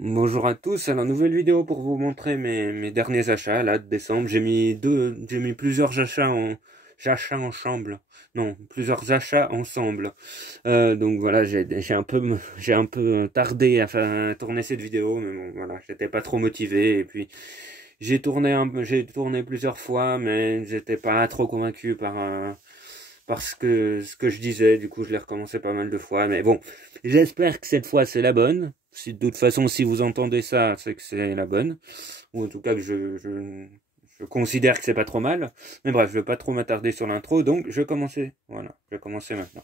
Bonjour à tous, alors nouvelle vidéo pour vous montrer mes derniers achats, là, de décembre. J'ai mis plusieurs achats ensemble. Non, plusieurs achats ensemble. Donc voilà, j'ai un peu tardé à tourner cette vidéo, mais bon, voilà, j'étais pas trop motivé, et puis j'ai tourné plusieurs fois, mais j'étais pas trop convaincu par ce que je disais. Du coup, je l'ai recommencé pas mal de fois, mais bon, j'espère que cette fois c'est la bonne. Si de toute façon, si vous entendez ça, c'est que c'est la bonne, ou en tout cas que je considère que c'est pas trop mal. Mais bref, je vais pas trop m'attarder sur l'intro, donc je vais commencer. Voilà, je vais commencer maintenant.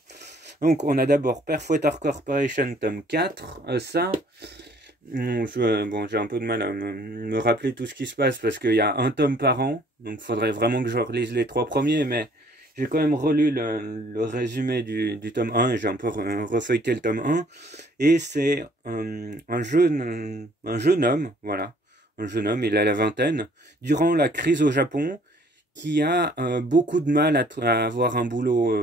Donc, on a d'abord Perfouettar Corporation tome 4. Bon, j'ai un peu de mal à me rappeler tout ce qui se passe parce qu'il y a un tome par an, donc il faudrait vraiment que je relise les 3 premiers, mais j'ai quand même relu le résumé du tome 1 et j'ai un peu refeuilleté le tome 1, et c'est un jeune homme, voilà, un jeune homme, il a la vingtaine, durant la crise au Japon, qui a beaucoup de mal à avoir un boulot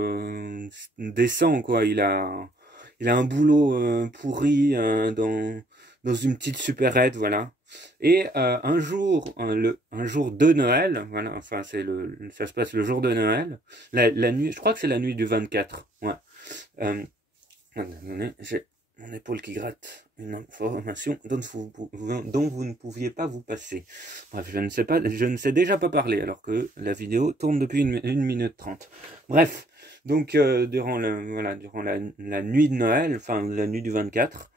décent, quoi. Il a un boulot pourri dans une petite supérette, voilà. Et un jour de Noël, voilà, enfin ça se passe le jour de Noël, la nuit, je crois que c'est la nuit du 24, ouais. Euh, j'ai mon épaule qui gratte, une information dont vous ne pouviez pas vous passer. Bref, je ne sais déjà pas parler, alors que la vidéo tourne depuis 1 minute 30. Bref, donc durant la nuit de Noël, enfin la nuit du 24,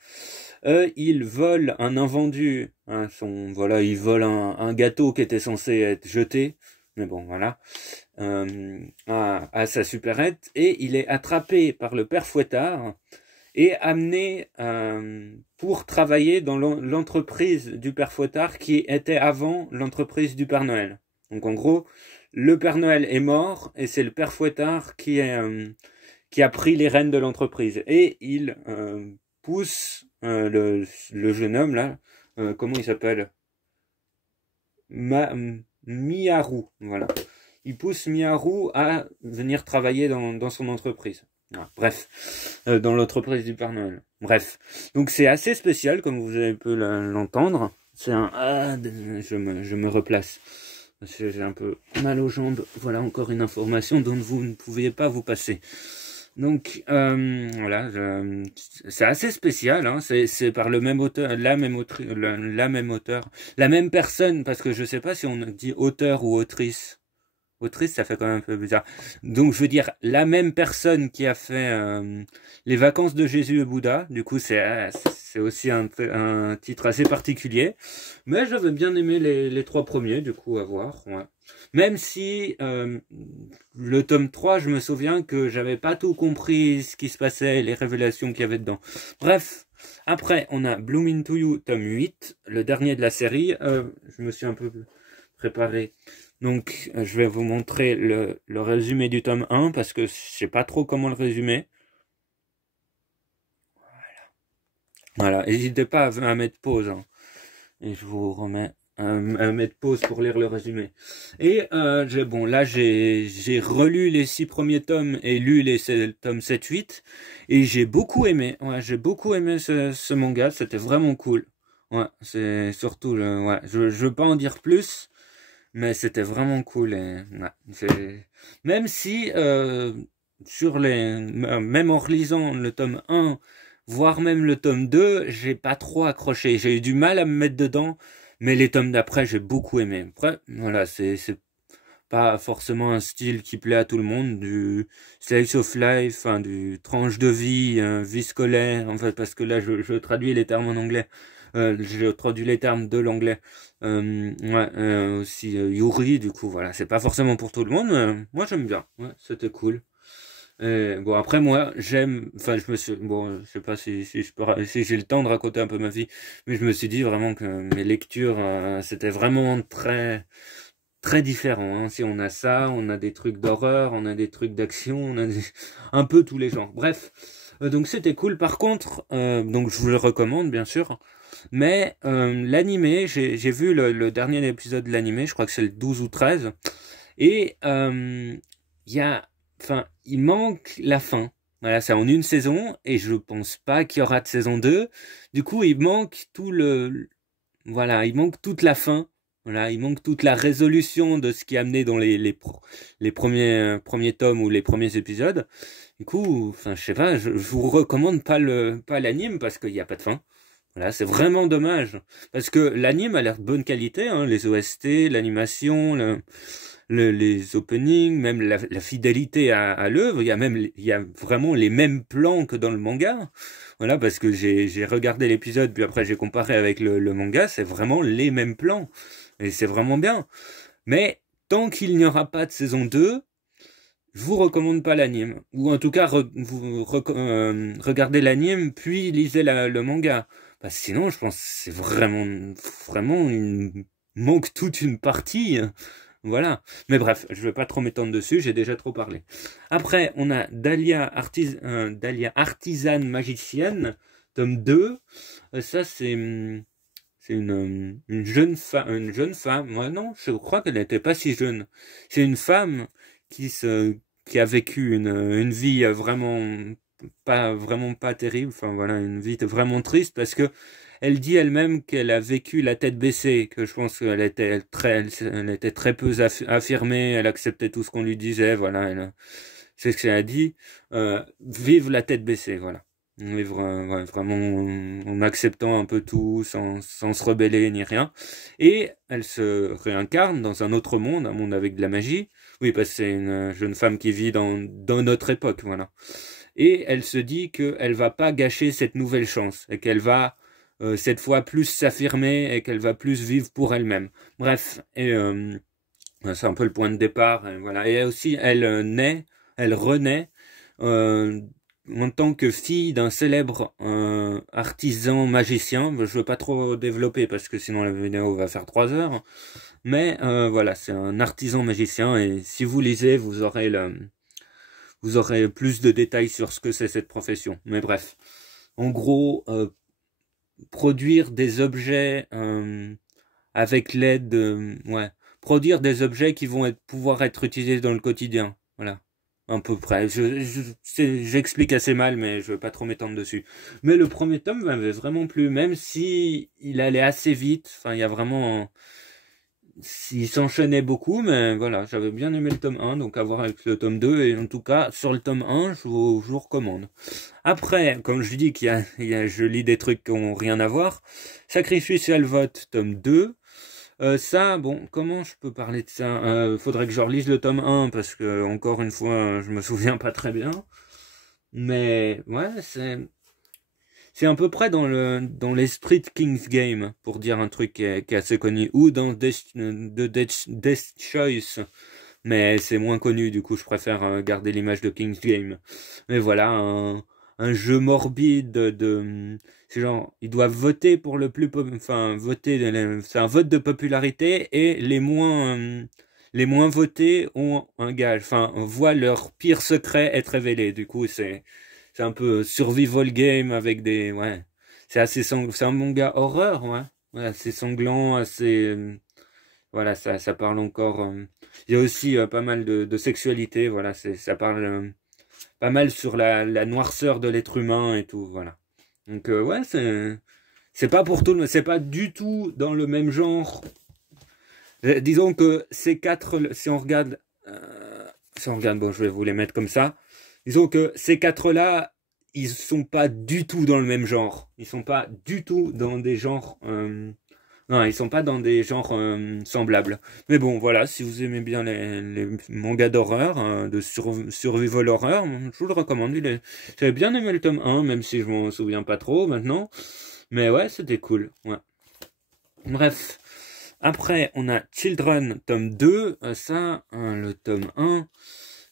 il vole un invendu, hein, voilà, il vole un gâteau qui était censé être jeté, mais bon, voilà, à sa supérette, et il est attrapé par le père Fouettard et amené pour travailler dans l'entreprise du père Fouettard qui était avant l'entreprise du Père Noël. Donc en gros, le Père Noël est mort et c'est le père Fouettard qui a pris les rênes de l'entreprise. Et il pousse le jeune homme là, comment il s'appelle, Miharu, voilà. Il pousse Miharu à venir travailler dans son entreprise. Ah, bref, dans l'entreprise du Père Noël. Bref, donc c'est assez spécial, comme vous avez pu l'entendre. C'est un... Ah, je me replace. Parce que j'ai un peu mal aux jambes. Voilà encore une information dont vous ne pouviez pas vous passer. Donc, voilà, c'est assez spécial, hein. C'est par le même auteur, la même auteur, la même personne, parce que je sais pas si on dit auteur ou autrice. Autrice, ça fait quand même un peu bizarre. Donc, je veux dire, la même personne qui a fait Les vacances de Jésus et Bouddha. Du coup, c'est aussi un titre assez particulier. Mais j'avais bien aimé les 3 premiers, du coup, à voir. Ouais. Même si le tome 3, je me souviens que j'avais pas tout compris ce qui se passait, les révélations qu'il y avait dedans. Bref, après, on a Bloom Into You, tome 8, le dernier de la série. Je me suis un peu préparé. Donc, je vais vous montrer le résumé du tome 1, parce que je sais pas trop comment le résumer. Voilà, n'hésitez pas à mettre pause, hein. Et je vous remets à mettre pause pour lire le résumé. Et bon, là, j'ai relu les 6 premiers tomes et lu les tomes 7-8. Et j'ai beaucoup aimé. Ouais, j'ai beaucoup aimé ce manga. C'était vraiment cool. Ouais, c'est surtout... ouais, je veux pas en dire plus, mais c'était vraiment cool. Et, ouais, même si, même en relisant le tome 1, voire même le tome 2, j'ai pas trop accroché. J'ai eu du mal à me mettre dedans, mais les tomes d'après, j'ai beaucoup aimé. Après, voilà, c'est pas forcément un style qui plaît à tout le monde, du slice of life, hein, du tranche de vie, vie scolaire, en fait, parce que là, je traduis les termes en anglais. Je traduis les termes de l'anglais. Ouais, aussi Yuri, du coup, voilà, c'est pas forcément pour tout le monde, mais moi j'aime bien. Ouais, c'était cool. Bon, après moi j'aime, enfin bon, je sais pas si j'ai le temps de raconter un peu ma vie, mais je me suis dit vraiment que mes lectures c'était vraiment très différent, hein. Si on a ça, on a des trucs d'horreur, on a des trucs d'action, on a un peu tous les genres. Bref, donc c'était cool. Par contre, donc je vous le recommande bien sûr, mais l'animé, j'ai vu le dernier épisode de l'animé, je crois que c'est le 12 ou 13, et il y a, enfin, il manque la fin. Voilà, c'est en une saison et je pense pas qu'il y aura de saison 2. Du coup, il manque voilà, il manque toute la fin. Voilà, il manque toute la résolution de ce qui a amené dans les premiers tomes ou les premiers épisodes. Du coup, enfin, je sais pas, je vous recommande pas l'anime parce qu'il n'y a pas de fin. Voilà, c'est vraiment dommage. Parce que l'anime a l'air de bonne qualité, hein, les OST, l'animation, les openings, même la fidélité à l'œuvre. Il y a vraiment les mêmes plans que dans le manga. Voilà, parce que j'ai regardé l'épisode, puis après j'ai comparé avec le manga, c'est vraiment les mêmes plans. Et c'est vraiment bien. Mais tant qu'il n'y aura pas de saison 2, je vous recommande pas l'anime. Ou en tout cas, regardez l'anime, puis lisez le manga. Parce que sinon, je pense que c'est vraiment, il manque toute une partie. Voilà. Mais bref, je vais pas trop m'étendre dessus, j'ai déjà trop parlé. Après, on a Dahlia Artisane Magicienne, tome 2. Ça, c'est une jeune femme. Ouais, non, je crois qu'elle n'était pas si jeune. C'est une femme qui a vécu une vie vraiment pas terrible. Enfin, voilà, une vie vraiment triste parce que elle dit elle-même qu'elle a vécu la tête baissée, que je pense qu'elle était elle était très peu affirmée, elle acceptait tout ce qu'on lui disait, voilà, c'est ce qu'elle a dit, vive la tête baissée, voilà. Vivre ouais, vraiment en acceptant un peu tout, sans se rebeller ni rien. Et elle se réincarne dans un autre monde, un monde avec de la magie. Oui, parce que c'est une jeune femme qui vit dans notre époque, voilà. Et elle se dit qu'elle va pas gâcher cette nouvelle chance, et qu'elle va cette fois plus s'affirmer, et qu'elle va plus vivre pour elle-même. Bref, et c'est un peu le point de départ, et voilà. Et aussi, elle renaît, euh, en tant que fille d'un célèbre artisan magicien. Je veux pas trop développer parce que sinon la vidéo va faire 3 heures. Mais voilà, c'est un artisan magicien et si vous lisez, vous aurez plus de détails sur ce que c'est cette profession. Mais bref, en gros, produire des objets avec l'aide ouais, produire des objets qui vont pouvoir être utilisés dans le quotidien. Voilà. À peu près. J'explique assez mal, mais je veux pas trop m'étendre dessus. Mais le premier tome m'avait vraiment plu, même si il allait assez vite. Enfin, il y a vraiment... Il s'enchaînait beaucoup, mais voilà, j'avais bien aimé le tome 1, donc à voir avec le tome 2, et en tout cas, sur le tome 1, je vous recommande. Après, comme je dis je lis des trucs qui n'ont rien à voir, Sacrificial Vote, tome 2, ça, bon, comment je peux parler de ça? Faudrait que je relise le tome 1 parce que, encore une fois, je me souviens pas très bien. Mais, ouais, c'est à peu près dans l'esprit de King's Game, pour dire un truc qui est assez connu, ou dans Death Choice. Mais c'est moins connu, du coup, je préfère garder l'image de King's Game. Mais voilà, un jeu morbide c'est genre, ils doivent voter pour le plus, enfin, c'est un vote de popularité et les moins votés ont un gage, enfin, voient leur pire secret être révélé. Du coup, c'est un peu survival game avec ouais, c'est un manga horreur, ouais. Voilà, c'est sanglant, assez, voilà, ça parle encore, il y a aussi pas mal de sexualité, voilà, ça parle, pas mal sur la noirceur de l'être humain et tout, voilà. Donc ouais, c'est pas pour tout, c'est pas du tout dans le même genre. Disons que si on regarde, bon, je vais vous les mettre comme ça. Disons que ces quatre-là, ils sont pas du tout dans le même genre. Ils sont pas du tout dans des genres. Non, ils sont pas dans des genres semblables. Mais bon, voilà, si vous aimez bien les mangas d'horreur, de survival horreur, je vous le recommande. J'avais bien aimé le tome 1, même si je m'en souviens pas trop maintenant. Mais ouais, c'était cool. Ouais. Bref. Après, on a Children, tome 2. Le tome 1,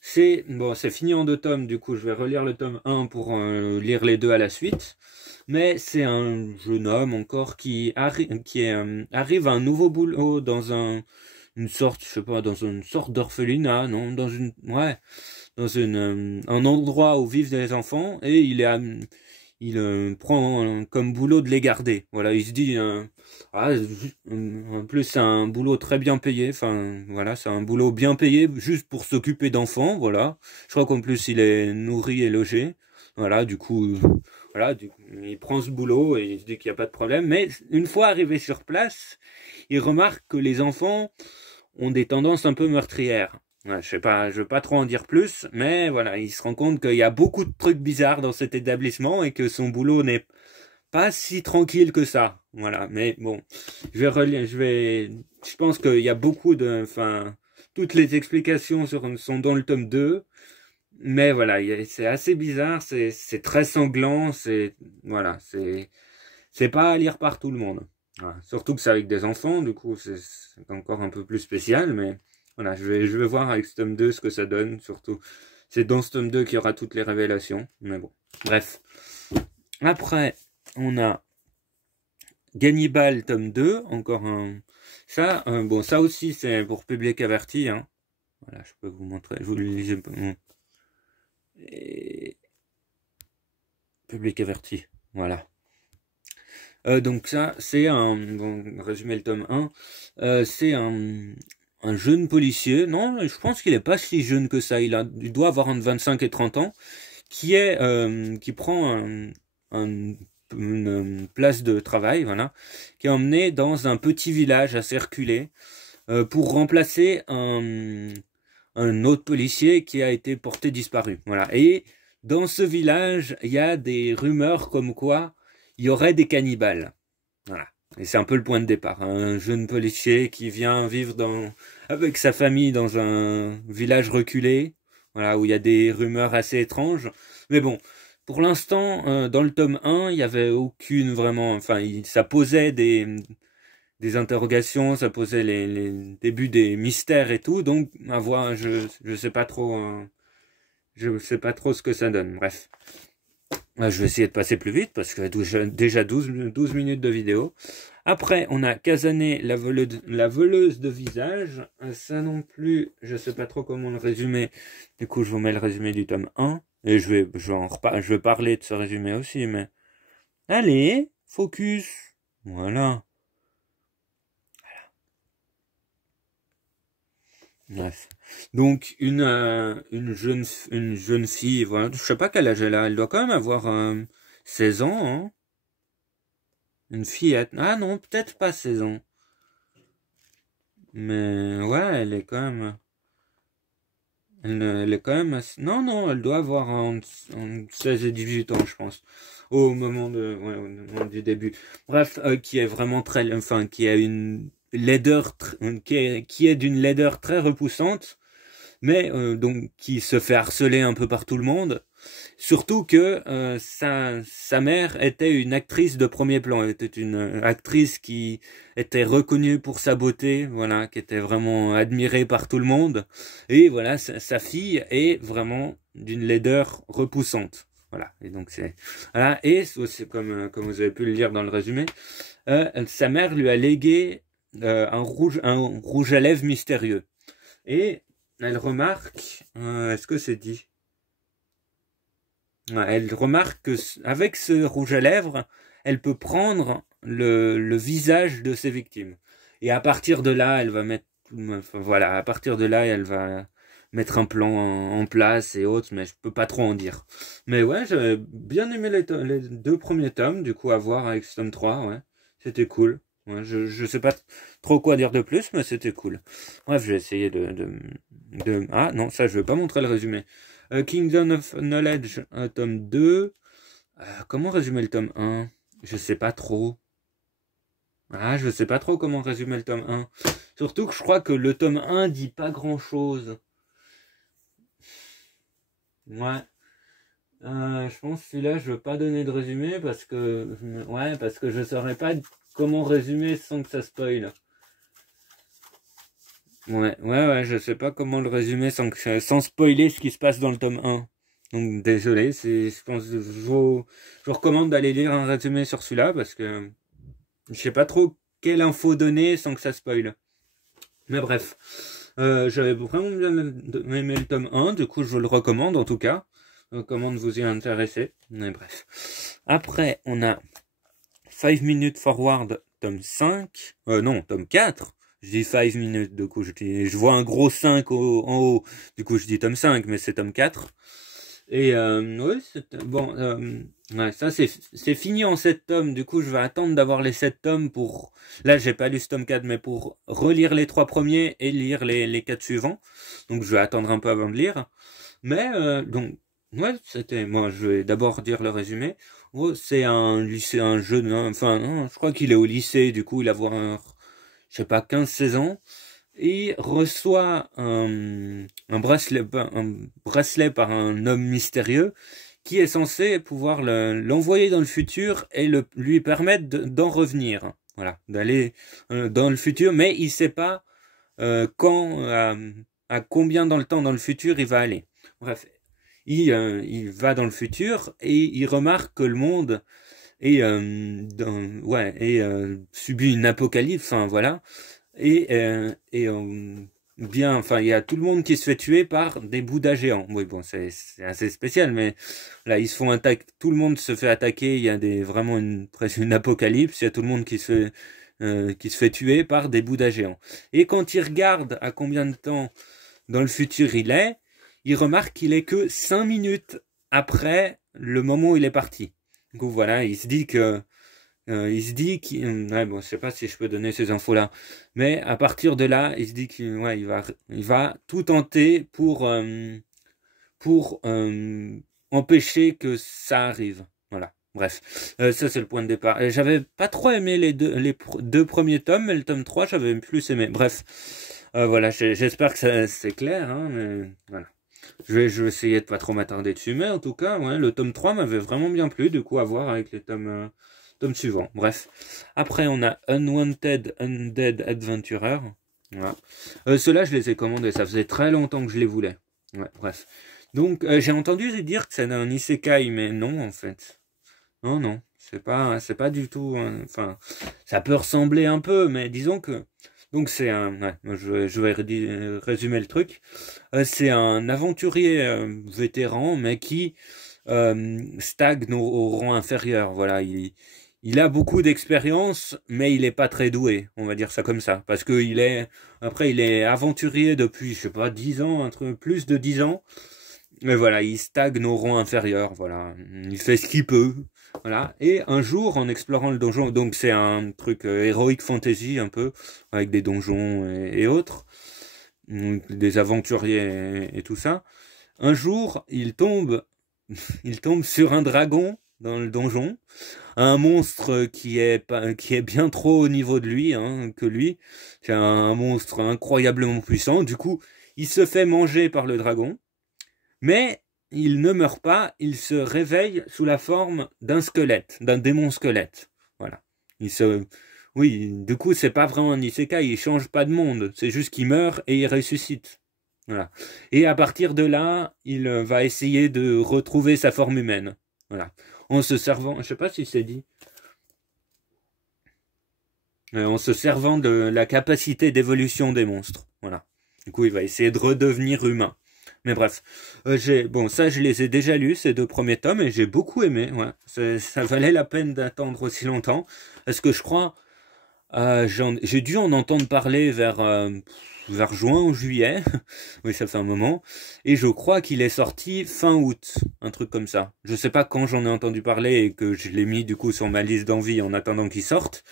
c'est fini en 2 tomes. Du coup, je vais relire le tome 1 pour lire les deux à la suite. Mais c'est un jeune homme encore qui arrive à un nouveau boulot dans une sorte, je sais pas, dans une sorte d'orphelinat, non, un endroit où vivent des enfants, et il prend comme boulot de les garder. Voilà, il se dit, en plus c'est un boulot très bien payé, enfin voilà, c'est un boulot bien payé juste pour s'occuper d'enfants, voilà. Je crois qu'en plus il est nourri et logé. Voilà, du coup, il prend ce boulot et il se dit qu'il n'y a pas de problème. Mais une fois arrivé sur place, il remarque que les enfants ont des tendances un peu meurtrières. Ouais, je veux pas trop en dire plus, mais voilà, il se rend compte qu'il y a beaucoup de trucs bizarres dans cet établissement et que son boulot n'est pas si tranquille que ça. Voilà, mais bon, je pense qu'il y a beaucoup toutes les explications sont dans le tome 2. Mais voilà, c'est assez bizarre, c'est très sanglant, voilà, c'est pas à lire par tout le monde. Voilà. Surtout que c'est avec des enfants, du coup, c'est encore un peu plus spécial, mais voilà, je vais voir avec ce tome 2 ce que ça donne, surtout. C'est dans ce tome 2 qu'il y aura toutes les révélations, mais bon. Bref. Après, on a Gannibal, tome 2, encore un... Ça, bon, ça aussi, c'est pour public averti, hein. Voilà, je peux vous montrer, je vous le lisez pas. Et... Public averti, voilà. Donc ça, c'est résumer le tome 1, c'est un jeune policier, non, je pense qu'il est pas si jeune que ça, il doit avoir entre 25 et 30 ans, qui prend une place de travail, voilà, qui est emmené dans un petit village assez reculé, pour remplacer un autre policier qui a été porté disparu, voilà, et dans ce village, il y a des rumeurs comme quoi il y aurait des cannibales. Voilà. Et c'est un peu le point de départ. Un jeune policier qui vient vivre avec sa famille dans un village reculé, voilà, où il y a des rumeurs assez étranges. Mais bon, pour l'instant, dans le tome 1, il n'y avait aucune vraiment... Enfin, ça posait des interrogations, ça posait les débuts des mystères et tout. Donc, à voir, je sais pas trop... je sais pas trop ce que ça donne. Bref. Je vais essayer de passer plus vite parce que déjà 12 minutes de vidéo. Après, on a Kazane, la voleuse de visage. Ça non plus, je sais pas trop comment le résumer. Du coup, je vous mets le résumé du tome 1. Et je vais parler de ce résumé aussi, mais... Allez, focus. Voilà. Bref. Donc, une jeune fille, voilà, je sais pas quel âge elle a, elle doit quand même avoir 16 ans, hein. Une fillette. Ah non, peut-être pas 16 ans. Mais ouais, elle est quand même... Elle est quand même assez... Non, non, elle doit avoir entre 16 et 18 ans, je pense. Au moment du début. Bref, qui est vraiment très... Enfin, qui a une laideur... qui est d'une laideur très repoussante. Mais donc qui se fait harceler un peu par tout le monde. Surtout que sa mère était une actrice de premier plan. Elle était une actrice qui était reconnue pour sa beauté, voilà, qui était vraiment admirée par tout le monde. Et voilà, sa fille est vraiment d'une laideur repoussante. Voilà, et donc c'est... Voilà, et c'est comme vous avez pu le lire dans le résumé, sa mère lui a légué un rouge à lèvres mystérieux. Et elle remarque... est-ce que c'est dit? Elle remarque que avec ce rouge à lèvres, elle peut prendre le visage de ses victimes. Et à partir de là, elle va mettre, voilà, à partir de là, elle va mettre un plan en place et autres, mais je peux pas trop en dire. Mais ouais, j'avais bien aimé les 2 premiers tomes, du coup à voir avec ce tome 3, ouais, c'était cool. Ouais, je sais pas trop quoi dire de plus, mais c'était cool. Bref, je vais essayer Ah non, ça je vais pas montrer le résumé. Kingdom of Knowledge, tome 2. Comment résumer le tome 1? Je sais pas trop. Ah, je sais pas trop comment résumer le tome 1. Surtout que je crois que le tome 1 dit pas grand chose. Ouais. Je pense que celui-là, je veux pas donner de résumé parce que... Ouais, parce que je saurais pas comment résumer sans que ça spoil. Ouais, je sais pas comment le résumer sans spoiler ce qui se passe dans le tome 1. Donc désolé, je pense je vous recommande d'aller lire un résumé sur celui-là parce que je sais pas trop quelle info donner sans que ça spoil. Mais bref, j'avais vraiment bien aimé le tome 1, du coup je vous le recommande en tout cas. Je recommande de vous y intéresser. Mais bref. Après, on a 5 Minutes Forward, tome 5. Non, tome 4. Je dis 5 minutes, du coup je vois un gros 5 en haut, du coup je dis tome 5, mais c'est tome 4. Et oui, bon, ouais, ça c'est fini en 7 tomes. Du coup, je vais attendre d'avoir les 7 tomes pour. Là, j'ai pas lu ce tome 4, mais pour relire les 3 premiers et lire les 4 suivants. Donc, je vais attendre un peu avant de lire. Mais donc, ouais, c'était. Moi, je vais d'abord dire le résumé. Oh, c'est un lycée, un jeune. Enfin, non, je crois qu'il est au lycée. Du coup, il a je sais pas, 15-16 ans. Il reçoit un bracelet par un homme mystérieux qui est censé pouvoir l'envoyer dans le futur et lui permettre d'en revenir. Voilà, d'aller dans le futur, mais il sait pas quand, à combien dans le temps dans le futur il va aller. Bref, il va dans le futur et il remarque que le monde subit une apocalypse. Enfin voilà. Bien, enfin, il y a tout le monde qui se fait tuer par des Bouddhas géants. Oui, bon, c'est assez spécial, mais là, ils se font attaquer, tout le monde se fait attaquer. Il y a vraiment presque une apocalypse. Il y a tout le monde qui se fait tuer par des Bouddhas géants. Et quand il regarde à combien de temps dans le futur il remarque qu'il est que 5 minutes après le moment où il est parti. Donc voilà, il se dit qu'il, ouais, bon, je sais pas si je peux donner ces infos-là, mais à partir de là, il se dit qu'il, ouais, il va tout tenter pour empêcher que ça arrive. Voilà. Bref, ça c'est le point de départ. Et j'avais pas trop aimé les deux premiers tomes, mais le tome 3, j'avais plus aimé. Bref, voilà, j'espère que c'est clair, hein, mais voilà. Je vais essayer de pas trop m'attarder dessus, mais en tout cas, ouais, le tome 3 m'avait vraiment bien plu, du coup, à voir avec les tomes suivants. Bref. Après, on a Unwanted Undead Adventurer. Voilà. Ceux-là, je les ai commandés, ça faisait très longtemps que je les voulais. Ouais, bref. Donc, j'ai entendu dire que c'est un isekai, mais non, en fait. Non, non, c'est pas du tout, enfin, ça peut ressembler un peu, mais disons que, donc c'est ouais, je vais résumer le truc. C'est un aventurier vétéran, mais qui stagne au rang inférieur. Voilà, il a beaucoup d'expérience, mais il est pas très doué, on va dire ça comme ça, parce que après il est aventurier depuis, je sais pas, 10 ans, un truc plus de 10 ans. Mais voilà, il stagne au rang inférieur, voilà. Il fait ce qu'il peut, voilà. Et un jour, en explorant le donjon, donc c'est un truc heroic fantasy un peu, avec des donjons et autres, des aventuriers et tout ça. Un jour, il tombe sur un dragon dans le donjon, un monstre qui est bien trop au niveau de lui, hein, que lui. C'est un monstre incroyablement puissant. Du coup, il se fait manger par le dragon. Mais il ne meurt pas, il se réveille sous la forme d'un squelette, d'un démon squelette. Voilà. Oui, du coup, c'est pas vraiment un isekai, il change pas de monde, c'est juste qu'il meurt et il ressuscite. Voilà. Et à partir de là, il va essayer de retrouver sa forme humaine. Voilà. En se servant, je sais pas si c'est dit, en se servant de la capacité d'évolution des monstres. Voilà. Du coup, il va essayer de redevenir humain. Mais bref, bon, ça je les ai déjà lus, ces 2 premiers tomes, et j'ai beaucoup aimé, ouais. Ça valait la peine d'attendre aussi longtemps, parce que je crois, j'ai dû en entendre parler vers juin ou juillet, oui ça fait un moment, et je crois qu'il est sorti fin août, un truc comme ça. Je sais pas quand j'en ai entendu parler et que je l'ai mis du coup sur ma liste d'envie en attendant qu'il sorte.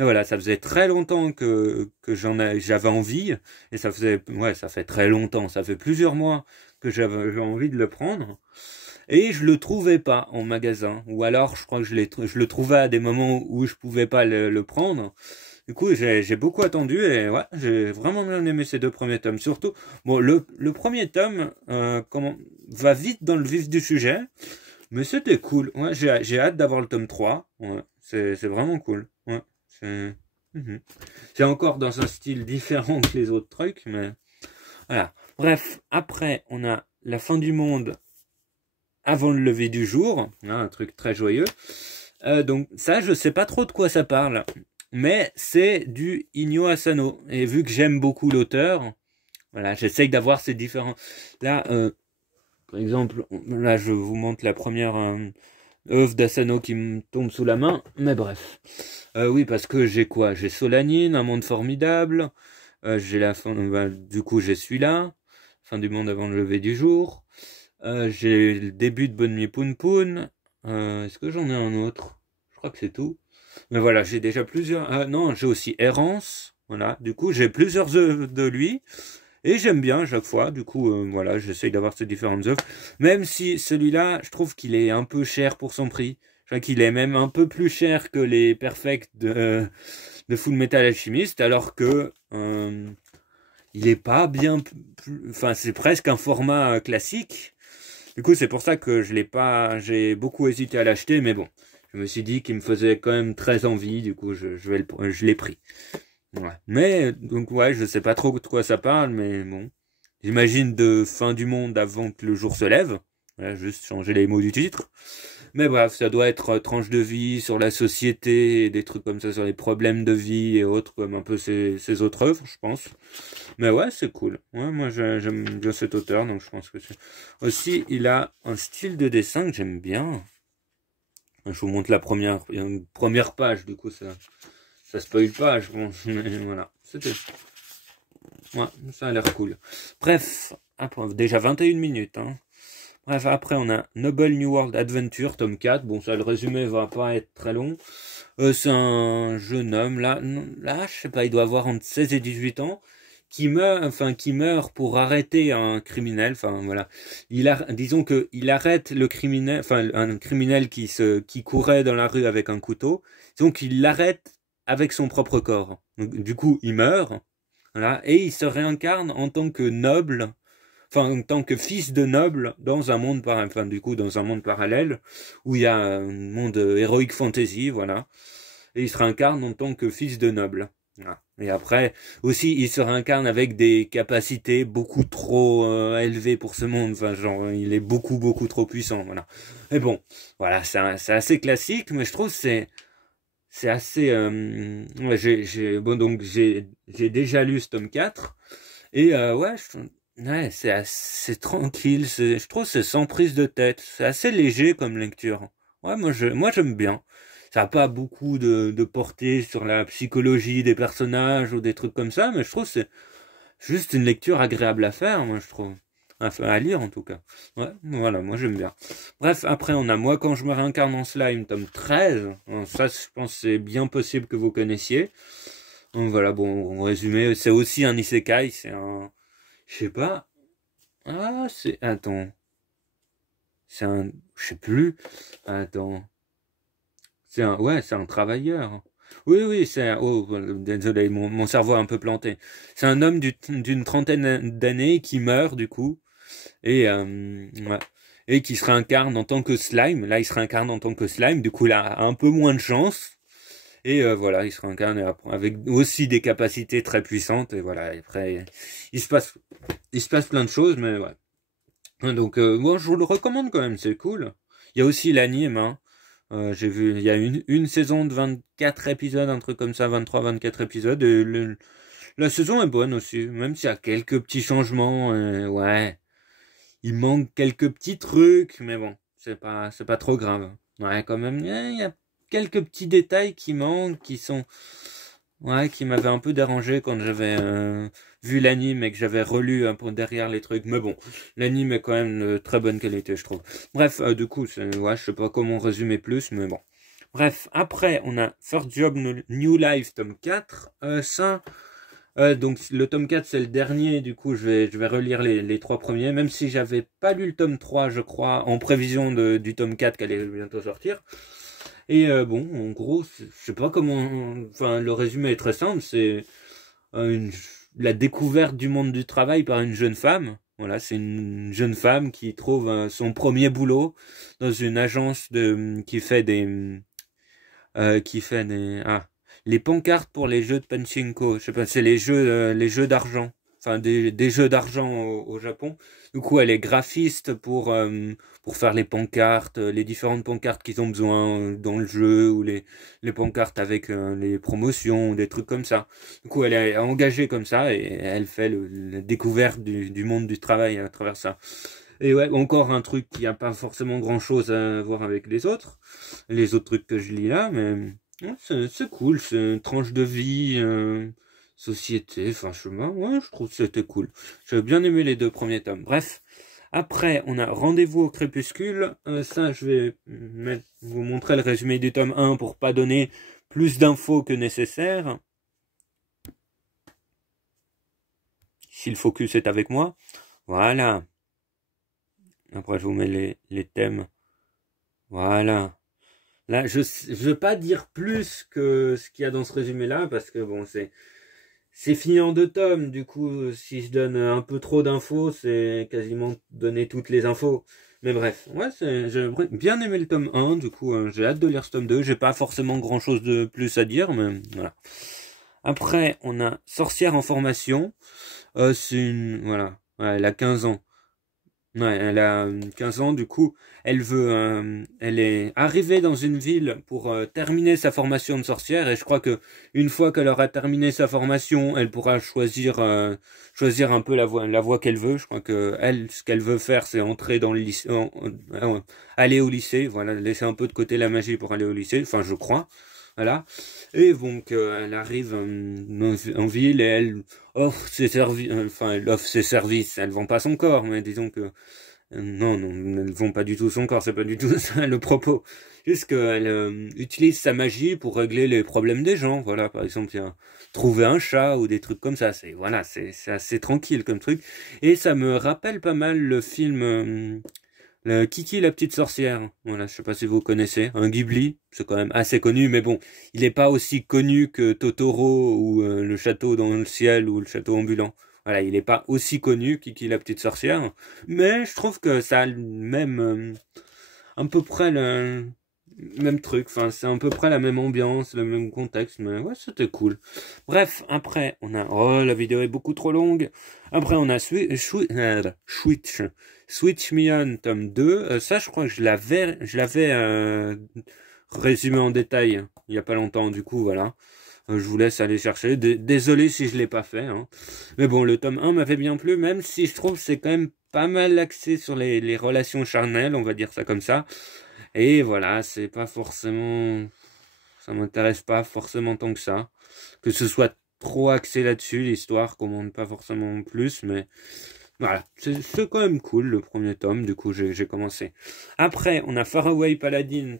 Et voilà, ça faisait très longtemps que j'avais envie, et ça fait très longtemps, ça fait plusieurs mois que j'avais envie de le prendre, et je le trouvais pas en magasin, ou alors je crois que je le trouvais à des moments où je pouvais pas le prendre. Du coup, j'ai beaucoup attendu, et ouais, j'ai vraiment bien aimé ces 2 premiers tomes. Surtout, bon, le premier tome, va vite dans le vif du sujet, mais c'était cool. Ouais, j'ai hâte d'avoir le tome 3. Ouais, c'est vraiment cool. Ouais. Mhm. C'est encore dans un style différent que les autres trucs, mais voilà. Bref, après, on a la fin du monde avant le lever du jour, hein, un truc très joyeux. Donc ça, je sais pas trop de quoi ça parle, mais c'est du Inyo Asano. Et vu que j'aime beaucoup l'auteur, voilà, j'essaye d'avoir ces différents. Là, par exemple, là, je vous montre la première œuvre d'Asano qui me tombe sous la main, mais bref. Oui, parce que j'ai quoi? J'ai Solanine, Un monde formidable, j'ai la fin, du coup j'ai celui-là, Fin du monde avant le lever du jour, J'ai le début de Bonne Nuit Poun Poun. Est-ce que j'en ai un autre? Je crois que c'est tout. Mais voilà, j'ai déjà plusieurs. Ah non, j'ai aussi Errance. Voilà, du coup, j'ai plusieurs œuvres de lui. Et j'aime bien à chaque fois. Du coup, voilà, j'essaye d'avoir ces différentes œuvres. Même si celui-là, je trouve qu'il est un peu cher pour son prix. Je crois qu'il est même un peu plus cher que les Perfect de Full Metal Alchemist. Alors que il est pas bien. Enfin, c'est presque un format classique. Du coup, c'est pour ça que je l'ai pas. J'ai beaucoup hésité à l'acheter. Mais bon, je me suis dit qu'il me faisait quand même très envie. Du coup, je l'ai pris. Ouais. Mais, donc ouais, je sais pas trop de quoi ça parle, mais bon. J'imagine de fin du monde avant que le jour se lève. Voilà, juste changer les mots du titre. Mais bref, ça doit être tranche de vie sur la société, et des trucs comme ça, sur les problèmes de vie et autres, comme un peu ses autres œuvres, je pense. Mais ouais, c'est cool. Ouais, moi j'aime bien cet auteur, donc je pense que c'est... Aussi, il a un style de dessin que j'aime bien. Je vous montre la première, il y a une première page, du coup ça spoil pas, je pense. Mais voilà, c'était... Ouais, ça a l'air cool. Bref, après, déjà 21 minutes. Hein. Bref, après on a Noble New World Adventure, tome 4. Bon, ça, le résumé va pas être très long. C'est un jeune homme, là, je sais pas, il doit avoir entre 16 et 18 ans, qui meurt pour arrêter un criminel. Enfin, voilà. Disons que il arrête le criminel, enfin, un criminel qui courait dans la rue avec un couteau. Donc, il l'arrête avec son propre corps. Donc, du coup, il meurt. Voilà, et il se réincarne en tant que noble, enfin en tant que fils de noble dans un monde dans un monde parallèle où il y a un monde heroic fantasy, voilà. Et il se réincarne en tant que fils de noble. Voilà. Et après aussi il se réincarne avec des capacités beaucoup trop élevées pour ce monde. Enfin genre il est beaucoup trop puissant, voilà. Mais bon, voilà, c'est assez classique, mais je trouve que c'est assez ouais, j'ai déjà lu ce tome 4 et ouais, ouais, c'est assez tranquille, je trouve que c'est sans prise de tête, c'est assez léger comme lecture. Ouais, moi j'aime bien. Ça n'a pas beaucoup de portée sur la psychologie des personnages ou des trucs comme ça, mais je trouve que c'est juste une lecture agréable à faire, moi je trouve. Enfin, à lire en tout cas. Ouais, voilà, moi j'aime bien. Bref, après on a Moi quand je me réincarne en slime, tome 13. Ça, je pense que c'est bien possible que vous connaissiez. Donc voilà, bon, en résumé, c'est aussi un isekai, c'est un... Je sais pas. Ah, c'est... Attends. C'est un... Je sais plus. Attends. C'est un... Ouais, c'est un travailleur. Oui, c'est un... Oh, désolé, mon cerveau a un peu planté. C'est un homme d'une trentaine d'années qui meurt, du coup. Et, ouais. Et qui se réincarne en tant que slime. Là, il se réincarne en tant que slime. Du coup, il a un peu moins de chance. Et voilà, il se réincarne avec aussi des capacités très puissantes. Et voilà, et après, il se passe, il se passe plein de choses, mais ouais. Donc, moi, je vous le recommande quand même, c'est cool. Il y a aussi l'anime, hein. J'ai vu, il y a une saison de 24 épisodes, un truc comme ça, 23-24 épisodes. Et la saison est bonne aussi, même s'il y a quelques petits changements. Ouais. Il manque quelques petits trucs, mais bon, c'est pas trop grave. Ouais, quand même, il y a quelques petits détails qui manquent, ouais, qui m'avaient un peu dérangé quand j'avais vu l'anime et que j'avais relu un peu derrière les trucs. Mais bon, l'anime est quand même de très bonne qualité, je trouve. Bref, du coup, ouais, je sais pas comment résumer plus, mais bon. Bref, après, on a First Job New Life, tome 4. Ça... donc le tome 4 c'est le dernier, du coup je vais relire les trois premiers, même si j'avais pas lu le tome 3 je crois, en prévision du tome 4 qui allait bientôt sortir. Et bon, en gros, je sais pas comment, enfin le résumé est très simple, c'est une, la découverte du monde du travail par une jeune femme. Voilà, c'est une jeune femme qui trouve son premier boulot dans une agence qui fait des les pancartes pour les jeux de pachinko. Je sais pas, c'est les jeux d'argent. Enfin, des jeux d'argent au Japon. Du coup, elle est graphiste pour faire les pancartes, les différentes pancartes qu'ils ont besoin dans le jeu, ou les pancartes avec les promotions, des trucs comme ça. Du coup, elle est engagée comme ça, et elle fait la découverte du monde du travail à travers ça. Et ouais, encore un truc qui a pas forcément grand chose à voir avec les autres trucs que je lis là, mais ouais, c'est cool, c'est une tranche de vie, société, enfin chemin, ouais, je trouve que c'était cool. J'avais bien aimé les deux premiers tomes. Bref, Après, on a Rendez-vous au crépuscule. Ça, je vais vous montrer le résumé du tome 1 pour pas donner plus d'infos que nécessaire. Si le focus est avec moi. Voilà. Après, je vous mets les thèmes. Voilà. Là, je ne veux pas dire plus que ce qu'il y a dans ce résumé-là, parce que bon, c'est fini en 2 tomes. Du coup, si je donne un peu trop d'infos, c'est quasiment donner toutes les infos. Mais bref, ouais, j'ai bien aimé le tome 1, du coup, j'ai hâte de lire ce tome 2. J'ai pas forcément grand-chose de plus à dire, mais voilà. Après, on a Sorcière en formation. C'est une... Voilà, ouais, elle a 15 ans. Ouais, elle a 15 ans, du coup, elle est arrivée dans une ville pour terminer sa formation de sorcière, et je crois que une fois qu'elle aura terminé sa formation, elle pourra choisir un peu la voie qu'elle veut. Je crois que elle, ce qu'elle veut faire, c'est entrer dans le lycée, aller au lycée, voilà, laisser un peu de côté la magie pour aller au lycée, enfin, je crois. Voilà. Et donc, elle arrive en ville et elle offre ses services, enfin, elle offre ses services. Elle vend pas son corps, mais disons que, non, elle ne vend pas du tout son corps, c'est pas du tout ça le propos. Juste qu'elle utilise sa magie pour régler les problèmes des gens. Voilà, par exemple, trouver un chat ou des trucs comme ça. Voilà, c'est assez tranquille comme truc. Et ça me rappelle pas mal le film, Kiki la petite sorcière, voilà, je sais pas si vous connaissez, un Ghibli, c'est quand même assez connu, mais bon, il n'est pas aussi connu que Totoro ou le château dans le ciel ou le château ambulant. Voilà, il n'est pas aussi connu Kiki la petite sorcière, mais je trouve que ça a le même, à peu près le même truc, enfin c'est à peu près la même ambiance, le même contexte, mais ouais, c'était cool. Bref, après on a, oh la vidéo est beaucoup trop longue, après on a Switch Me On tome 2, ça je crois que je l'avais résumé en détail il y a pas longtemps, du coup voilà. Je vous laisse aller chercher. Désolé si je l'ai pas fait. Hein. Mais bon, le tome 1 m'avait bien plu, même si je trouve que c'est quand même pas mal axé sur les relations charnelles, on va dire ça comme ça. Et voilà, c'est pas forcément... Ça m'intéresse pas forcément tant que ça. Que ce soit trop axé là-dessus, l'histoire commande pas forcément plus, mais... Voilà, c'est quand même cool le premier tome, du coup j'ai commencé. Après, on a Faraway Paladin,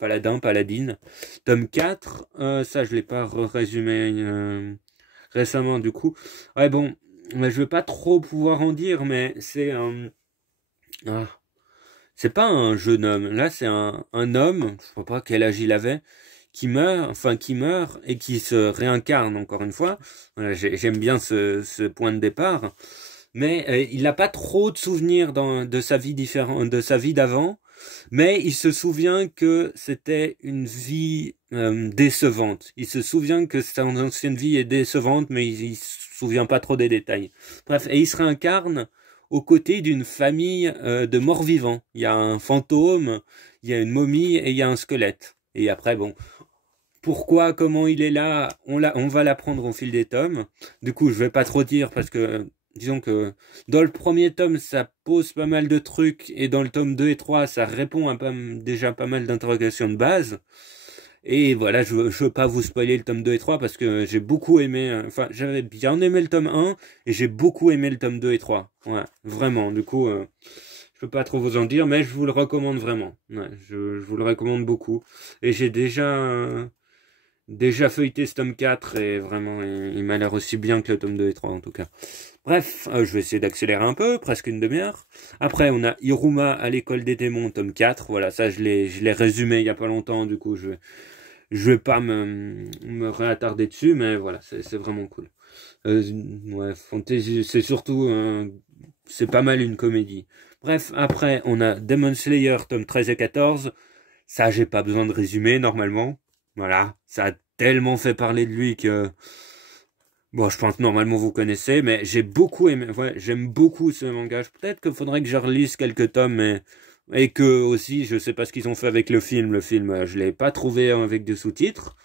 Paladin, tome 4, ça je l'ai pas résumé récemment du coup. Ouais bon, mais je vais pas trop pouvoir en dire, mais c'est c'est pas un jeune homme, là c'est un homme, je sais pas quel âge il avait, qui meurt et qui se réincarne encore une fois. Voilà, j'aime bien ce point de départ. Mais il n'a pas trop de souvenirs de sa vie de sa vie d'avant, mais il se souvient que c'était une vie décevante. Il se souvient que son ancienne vie est décevante, mais il se souvient pas trop des détails. Bref, et il se réincarne aux côtés d'une famille de morts-vivants. Il y a un fantôme, il y a une momie et il y a un squelette. Et après, bon, pourquoi, comment il est là, on va l'apprendre au fil des tomes. Du coup, je vais pas trop dire parce que disons que dans le premier tome, ça pose pas mal de trucs, et dans le tome 2 et 3, ça répond à déjà pas mal d'interrogations de base. Et voilà, je veux pas vous spoiler le tome 2 et 3, parce que j'ai beaucoup aimé, enfin, j'avais bien aimé le tome 1, et j'ai beaucoup aimé le tome 2 et 3. Ouais, vraiment, du coup, je peux pas trop vous en dire, mais je vous le recommande vraiment. Ouais, je vous le recommande beaucoup. Et j'ai déjà feuilleté ce tome 4, et vraiment, il m'a l'air aussi bien que le tome 2 et 3, en tout cas. Bref, je vais essayer d'accélérer un peu, presque une demi-heure. Après, on a Iruma à l'école des démons, tome 4. Voilà, ça, je l'ai résumé il y a pas longtemps, du coup, je vais pas me réattarder dessus, mais voilà, c'est vraiment cool. Ouais, fantasy, c'est surtout, c'est pas mal une comédie. Bref, après, on a Demon Slayer, tome 13 et 14. Ça, j'ai pas besoin de résumer, normalement. Voilà, ça a tellement fait parler de lui que... Bon, je pense que normalement vous connaissez, mais j'ai beaucoup aimé, ouais, j'aime beaucoup ce manga. Peut-être qu'il faudrait que je relise quelques tomes, et que aussi, je sais pas ce qu'ils ont fait avec le film. Le film, je l'ai pas trouvé avec des sous-titres.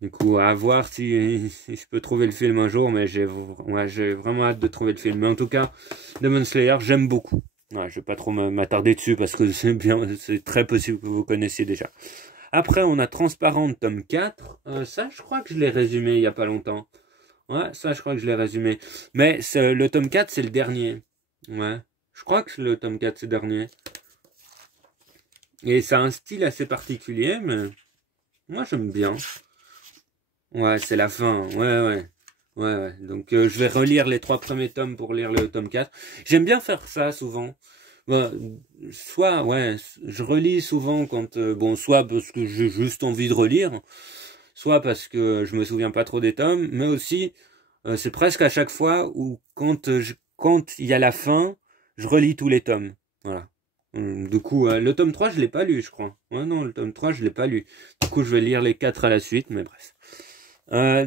Du coup, à voir si je peux trouver le film un jour, mais j'ai vraiment hâte de trouver le film. Mais en tout cas, Demon Slayer, j'aime beaucoup. Ouais, je vais pas trop m'attarder dessus parce que c'est très possible que vous connaissiez déjà. Après, on a Transparent, tome 4. Ça, je crois que je l'ai résumé il y a pas longtemps. Ouais, ça, je crois que je l'ai résumé. Mais le tome 4, c'est le dernier. Ouais. Je crois que le tome 4 c'est dernier. Et ça a un style assez particulier, mais moi j'aime bien. Ouais, c'est la fin. Ouais. Donc je vais relire les 3 premiers tomes pour lire le tome 4. J'aime bien faire ça souvent. Bah, soit, ouais, je relis souvent quand, bon, soit parce que j'ai juste envie de relire, soit parce que je me souviens pas trop des tomes, mais aussi, c'est presque à chaque fois où quand il y a la fin, je relis tous les tomes. Voilà. Du coup, le tome 3, je l'ai pas lu, je crois. Ouais, non, le tome 3, je l'ai pas lu. Du coup, je vais lire les 4 à la suite, mais bref.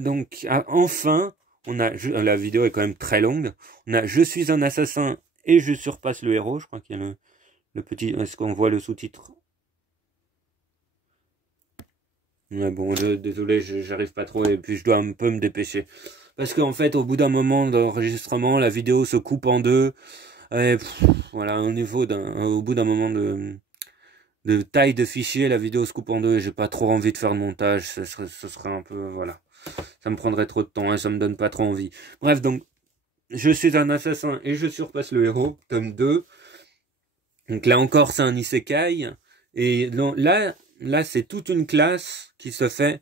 Donc, enfin, la vidéo est quand même très longue. On a Je suis un assassin et je surpasse le héros. Je crois qu'il y a le petit... Est-ce qu'on voit le sous-titre? Ouais, bon, désolé, j'arrive pas trop et puis je dois un peu me dépêcher. Parce qu'en fait, au bout d'un moment d'enregistrement, la vidéo se coupe en deux. Et voilà, au bout d'un moment de taille de fichier, la vidéo se coupe en deux et j'ai pas trop envie de faire le montage. Ce serait un peu, voilà. Ça me prendrait trop de temps et ça me donne pas trop envie. Bref, donc, je suis un assassin et je surpasse le héros, tome 2. Donc là encore, c'est un isekai. Et là, c'est toute une classe qui se fait,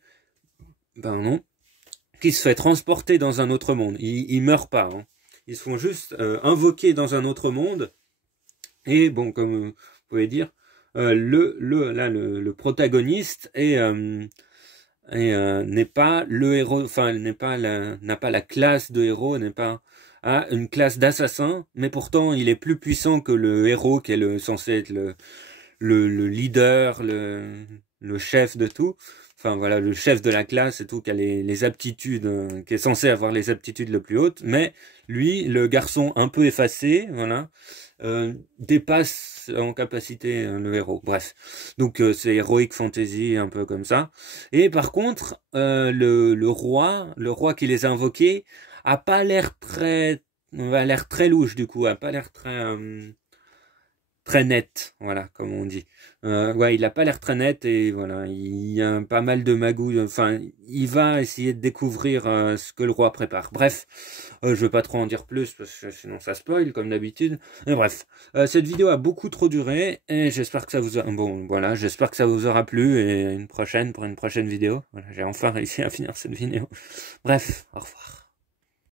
qui se fait transporter dans un autre monde. Ils meurent pas, hein. Ils se font juste invoquer dans un autre monde. Et bon, comme vous pouvez dire, le protagoniste n'est pas le héros, enfin n'a pas la classe de héros, n'est pas une classe d'assassin, mais pourtant il est plus puissant que le héros qui est censé être le leader, le chef de tout. Enfin voilà, le chef de la classe et tout, qui a les aptitudes, qui est censé avoir les aptitudes les plus hautes, mais lui, le garçon un peu effacé, voilà, dépasse en capacité le héros. Bref, donc c'est Heroic Fantasy un peu comme ça. Et par contre, le roi qui les a invoqués a pas l'air très louche du coup, a pas l'air très net, voilà, comme on dit. Ouais, il a pas l'air très net et voilà, il y a pas mal de magouilles. Enfin, il va essayer de découvrir ce que le roi prépare. Bref, je vais pas trop en dire plus parce que sinon ça spoil comme d'habitude. Mais bref, cette vidéo a beaucoup trop duré et j'espère que ça vous a... Bon, voilà, j'espère que ça vous aura plu et pour une prochaine vidéo. Voilà, j'ai enfin réussi à finir cette vidéo. Bref, au revoir.